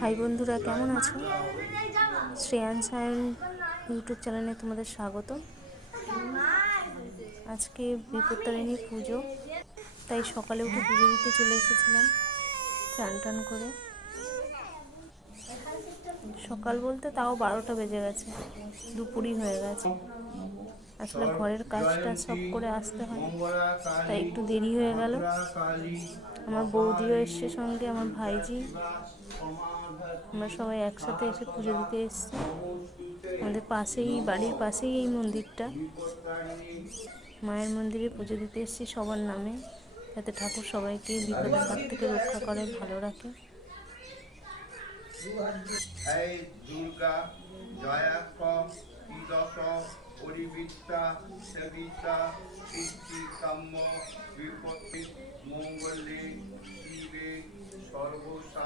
High বন্ধুরা, কেমন আছো? শ্রেয়ান সায়ন ইউটিউব চ্যানেলে তোমাদের স্বাগত আজকে বিপত্তারিণী পুজো, তাই সকালে উঠে পুজো দিতে চলে এসেছিলাম, চান টান করে। সকাল বলতে তাও বারোটা বেজে গেছে, দুপুরই হয়ে গেছে। আসলে ঘরের কাজটা সব করে আসতে হয়, তাই একটু দেরি হয়ে গেল। আমার বৌদিও এসছে সঙ্গে, আমার ভাইজি। আমরা সবাই একসাথে এসে পুজো দিতে এসেছি। আমাদের পাশেই, বাড়ির পাশেই এই মন্দিরটা। মায়ের মন্দিরে পুজো দিতে এসেছি সবার নামে, যাতে ঠাকুর সবাইকে বিপদের হাত থেকে রক্ষা করে, ভালো রাখে। মঙ্গলে, শিবে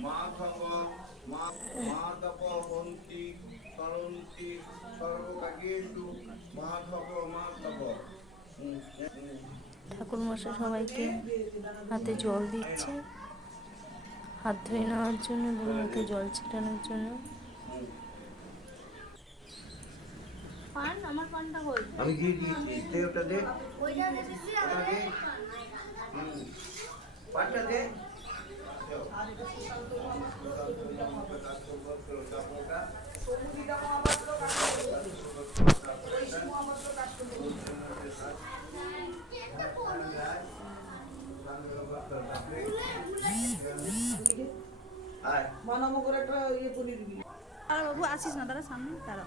মাধব মা- মাধববন্তি সরন্তি সর্বকার্যেষু মাধব মাধব হুম, হুম। ঠাকুর মশাই সবাইকে হাতে জল দিচ্ছে। হাত ধুয়ে নেওয়ার জন্য এবং মুখে জল ছিটানোর জন্য। পান? আমার পানটা কই আমি দিয়ে দিয়েছি। দে ওটা দে। ওটা দে। দাঁড়া বাবু আসিস না দাঁড়া সামনে দাঁড়া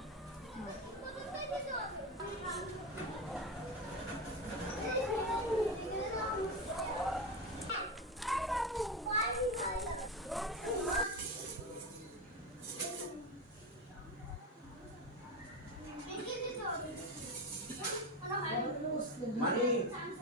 Money.